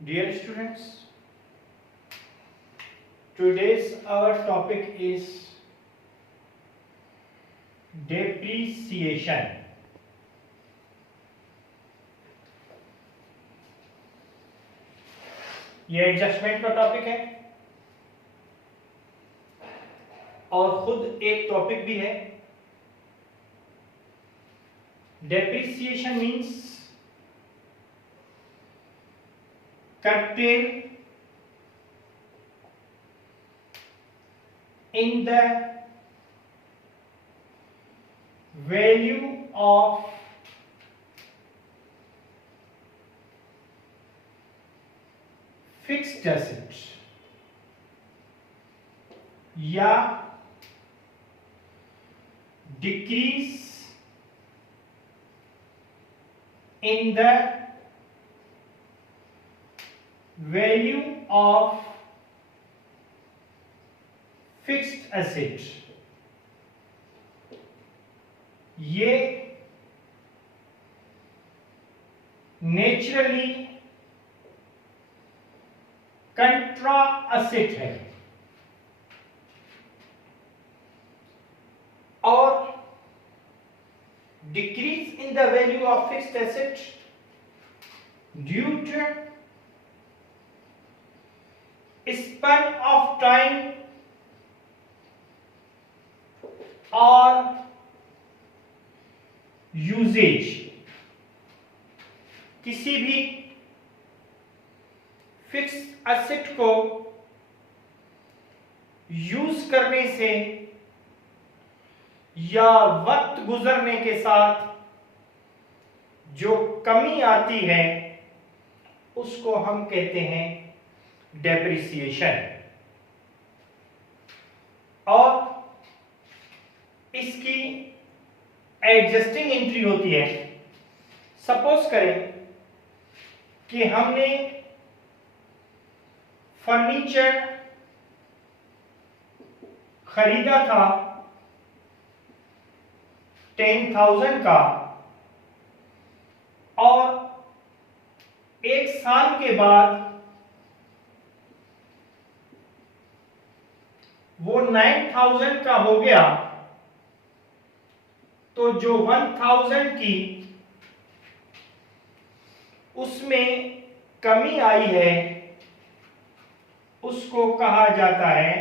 Dear students, today's our topic is depreciation. ये adjustment का topic है और खुद एक टॉपिक भी है. Depreciation means curtail in the value of fixed assets या decrease in the value of fixed asset. ये नेचुरली कंट्रा असेट है और decrease in the value of fixed asset due to span of time or usage. किसी भी fix asset को use करने से या वक्त गुजरने के साथ जो कमी आती है उसको हम कहते हैं डेप्रिसिएशन. और इसकी एडजस्टिंग एंट्री होती है. सपोज करें कि हमने फर्नीचर खरीदा था 10,000 का और एक साल के बाद वो 9,000 का हो गया, तो जो 1,000 की उसमें कमी आई है उसको कहा जाता है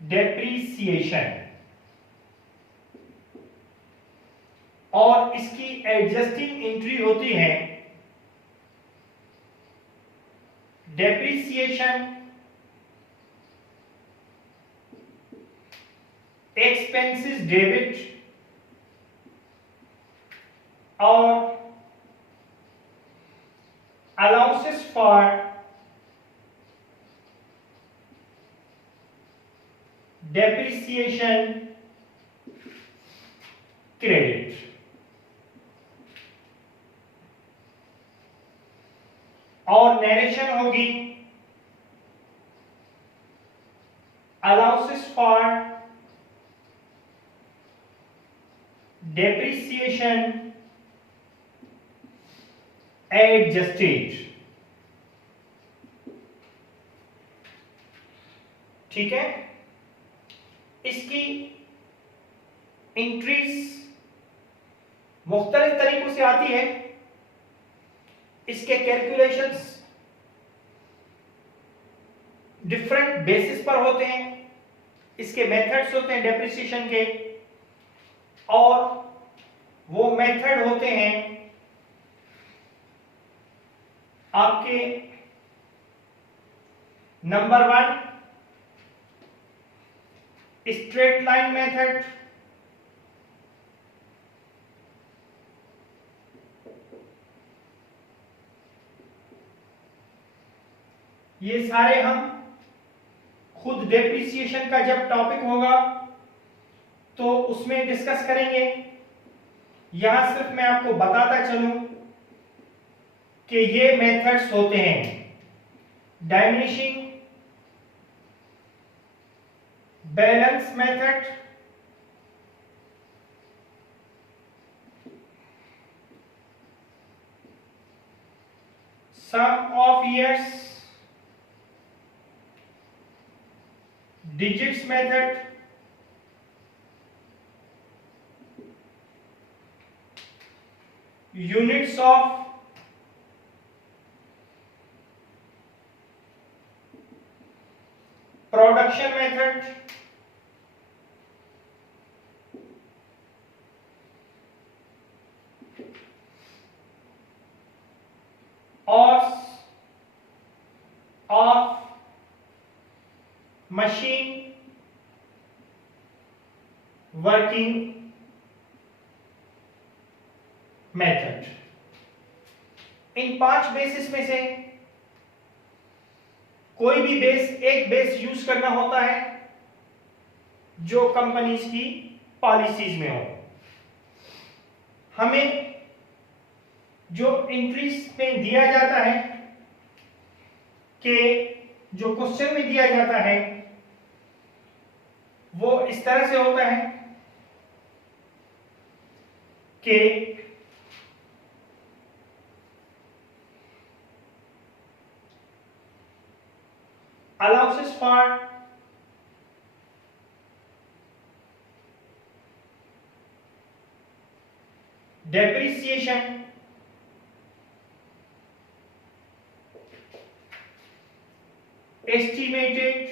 डेप्रिसिएशन. और इसकी एडजस्टिंग एंट्री होती है depreciation expenses debit or allowances for depreciation credit. और नरेशन होगी allowances for depreciation adjusted. ठीक है. इसकी एंट्रीज मुख्तलिफ तरीकों से आती है. इसके कैलकुलेशंस डिफरेंट बेसिस पर होते हैं. इसके मेथड्स होते हैं डेप्रिसिएशन के और वो मेथड होते हैं आपके नंबर 1 स्ट्रेट लाइन मेथड, ये सारे हम खुद डेप्रिसिएशन का जब टॉपिक होगा तो उसमें डिस्कस करेंगे. यहां सिर्फ मैं आपको बताता चलूं कि ये मेथड्स होते हैं diminishing balance method, sum of years, digits method, units of production method, hours of machine working method. In 5 basis में से कोई भी एक बेस यूज करना होता है जो कंपनीज की पॉलिसीज में हो। हमें जो एंट्रीज में दिया जाता है कि जो क्वेश्चन में दिया जाता है वो इस तरह से होता है कि allowances for depreciation estimated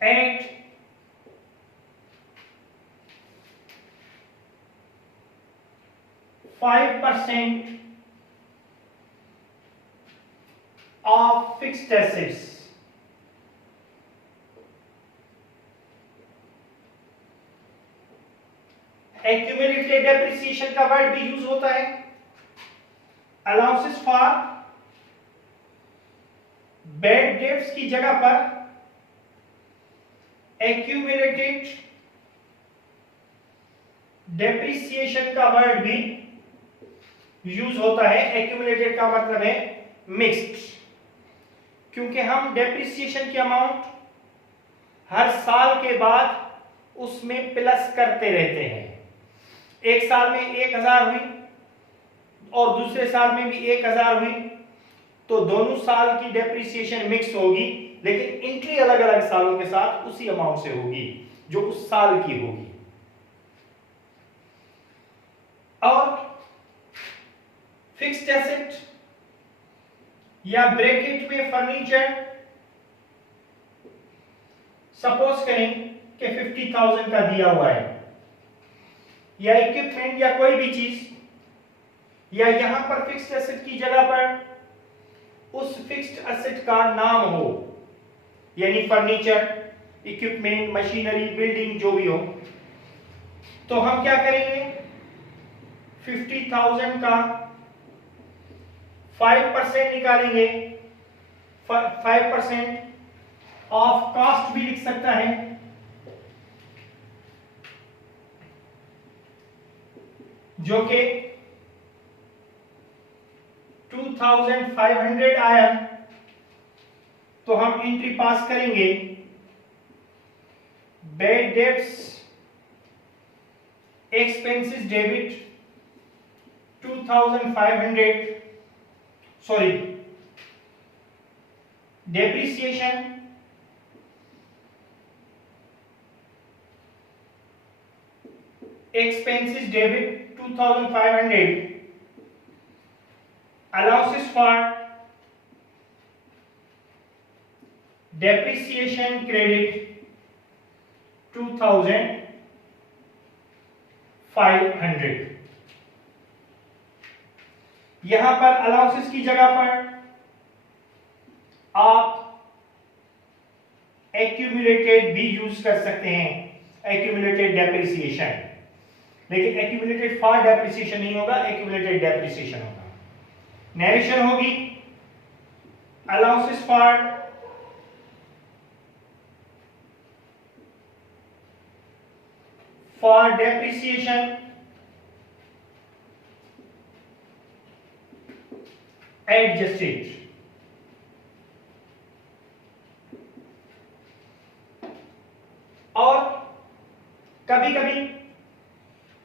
at 5% of fixed assets। Accumulated depreciation का वर्ड भी यूज होता है। अलाउंसेस फॉर बैड डेट्स की जगह पर एक्यूमुलेटेड डेप्रिसिएशन का वर्ड भी यूज होता है। एक्यूमुलेटेड का मतलब है मिक्स्ड, क्योंकि हम डेप्रिसिएशन की अमाउंट हर साल के बाद उसमें प्लस करते रहते हैं। एक साल में 1000 हुई और दूसरे साल में भी 1000 हुई, तो दोनों साल की डेप्रिसिएशन मिक्स होगी, लेकिन एंट्री अलग अलग सालों के साथ उसी अमाउंट से होगी जो उस साल की होगी। और फिक्स्ड एसेट या ब्रैकेट में फर्नीचर, सपोज करें कि 50,000 का दिया हुआ है, या इक्विपमेंट या कोई भी चीज, या यहां पर फिक्स्ड एसेट की जगह पर उस फिक्स्ड एसेट का नाम हो, यानी फर्नीचर, इक्विपमेंट, मशीनरी, बिल्डिंग जो भी हो, तो हम क्या करेंगे, 50,000 का 5% निकालेंगे। 5% ऑफ कॉस्ट भी लिख सकता है, जो कि 2500 आया, तो हम एंट्री पास करेंगे। Bad debts expenses debit 2500, sorry depreciation expenses debit 2500, allowances for depreciation credit 2500। यहां पर अलाउंसेस की जगह पर आप एक्यूमुलेटेड भी यूज कर सकते हैं, एक्यूमुलेटेड डेप्रिसिएशन, लेकिन एक्यूमुलेटेड फॉर डेप्रिसिएशन नहीं होगा, एक्यूमुलेटेड डेप्रिसिएशन होगा। नरेशन होगी अलाउंसेस फॉर डेप्रिसिएशन एडजस्टेड। और कभी कभी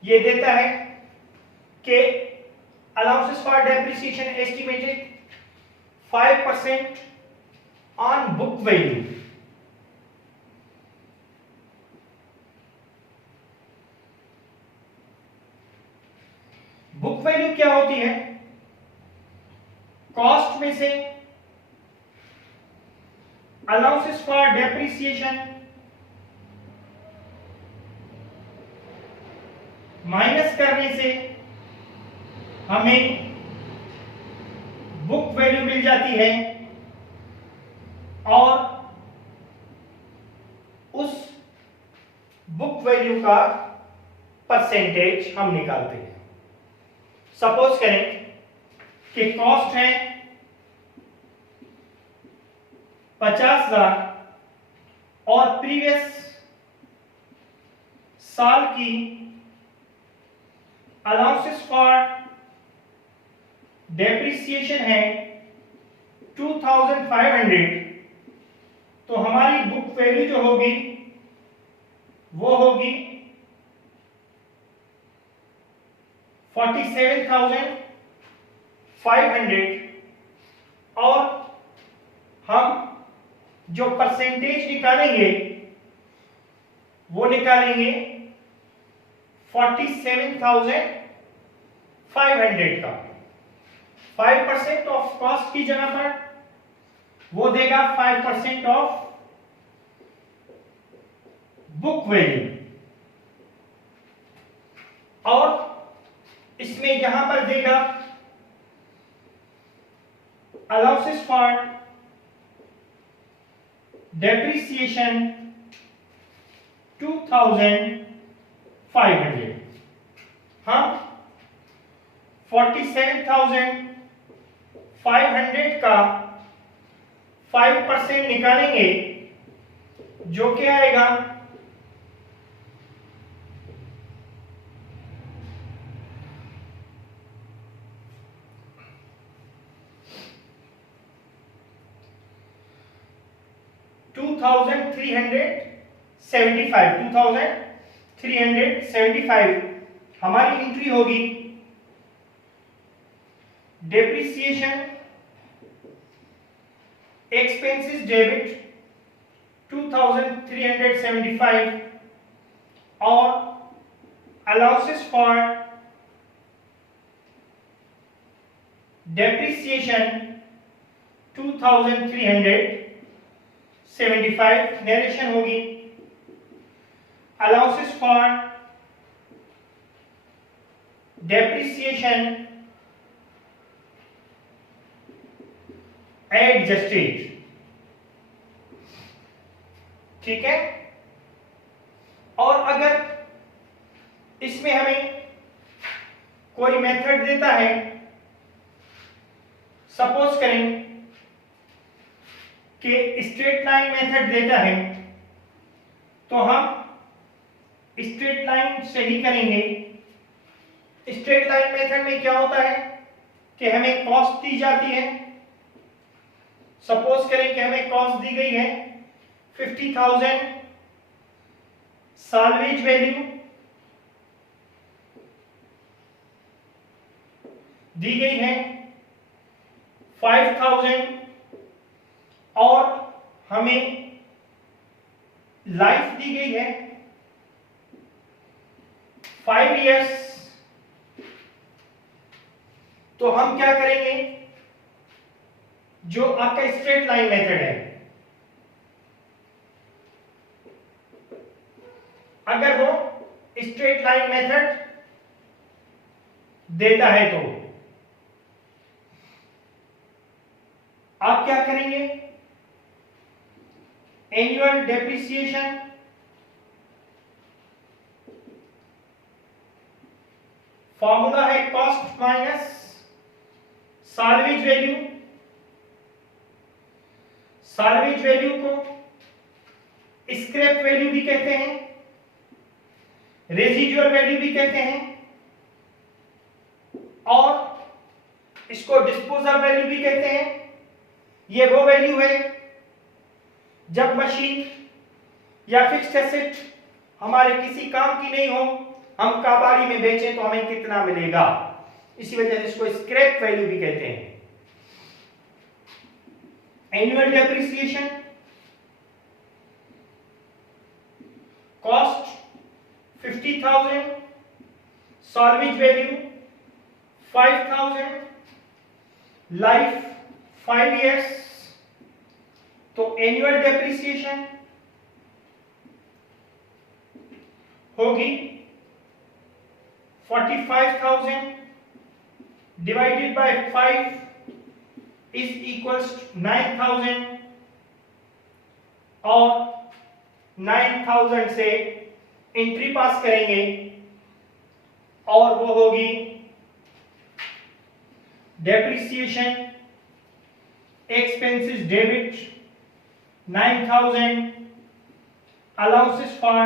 ये देता है के allowances for depreciation estimated 5% on book value. Book value क्या होती है? कॉस्ट में से अलाउंसेस फॉर डेप्रिसिएशन माइनस करने से हमें बुक वैल्यू मिल जाती है और उस बुक वैल्यू का परसेंटेज हम निकालते हैं। सपोज करें कि कॉस्ट है 50,000 और प्रीवियस साल की अलाउंसेस फॉर डेप्रिसिएशन है 2,500, तो हमारी बुक वैल्यू जो होगी वो होगी 47,500 और हम जो परसेंटेज निकालेंगे वो निकालेंगे 47,500 का। 5% ऑफ कॉस्ट की जगह पर वो देगा 5% ऑफ बुक वैल्यू, और इसमें यहां पर देगा अलाउंसेस फॉर डेप्रिसिएशन 2,500। हम 47,500 का 5% निकालेंगे जो कि आएगा 2,375 हमारी एंट्री होगी। डेप्रिसिएशन एक्सपेंसेस डेबिट 2,375 और अलाउंसेस फॉर डेप्रिसिएशन 2,375 नरेशन होगी। अलाउंसेस फॉर डेप्रिसिएशन एडजस्टेड, ठीक है। और अगर इसमें हमें कोई मेथड देता है, सपोज करें कि स्ट्रेट लाइन मेथड देता है, तो हम स्ट्रेट लाइन से ही करेंगे। स्ट्रेट लाइन मेथड में क्या होता है कि हमें कॉस्ट दी जाती है। सपोज करें कि हमें कॉस्ट दी गई है 50,000, साल्वेज वैल्यू दी गई है 5,000 और हमें लाइफ दी गई है 5 इयर्स। तो हम क्या करेंगे, जो आपका स्ट्रेट लाइन मेथड है, अगर वो स्ट्रेट लाइन मेथड देता है तो आप क्या करेंगे, एनुअल डेप्रिसिएशन फॉर्मूला है cost minus salvage value. Salvage value को स्क्रैप वैल्यू भी कहते हैं, रेजिडुअल वैल्यू भी कहते हैं, और इसको डिस्पोजल वैल्यू भी कहते हैं। ये वो वैल्यू है जब मशीन या फिक्स्ड एसेट हमारे किसी काम की नहीं हो, हम काबाड़ी में बेचें तो हमें कितना मिलेगा, इसी वजह से इसको स्क्रैप वैल्यू भी कहते हैं। Annual depreciation, cost 50,000, salvage value 5,000, life 5 years। तो एनुअल डेप्रिसिएशन होगी 45,000 डिवाइडेड बाय 5 इज इक्वल्स 9,000, और 9,000 से एंट्री पास करेंगे और वो होगी depreciation expenses debit 9,000, allowances for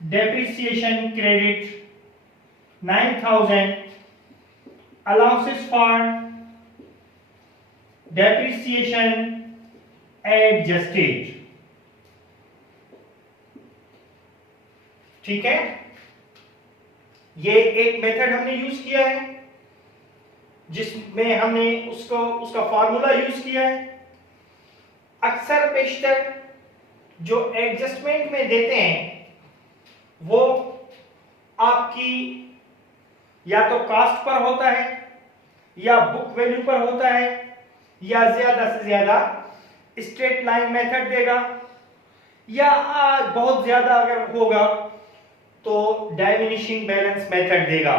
depreciation credit 9,000, allowances for depreciation adjusted. ठीक है, ये एक मेथड हमने यूज किया है जिसमें हमने उसका फॉर्मूला यूज किया है। अक्सर पेशतर जो एडजस्टमेंट में देते हैं वो आपकी या तो कास्ट पर होता है या बुक वैल्यू पर होता है, या ज्यादा से ज्यादा स्ट्रेट लाइन मेथड देगा, या बहुत ज्यादा अगर होगा तो डाइमिनिशिंग बैलेंस मेथड देगा।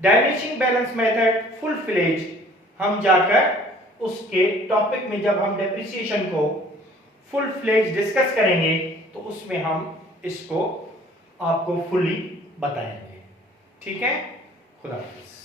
डाइमिनिशिंग बैलेंस मेथड फुल फ्लेज हम जाकर उसके टॉपिक में जब हम डेप्रिसिएशन को फुल फ्लेज डिस्कस करेंगे तो उसमें हम इसको आपको फुली बताएंगे। ठीक है, खुदा हाफिज़।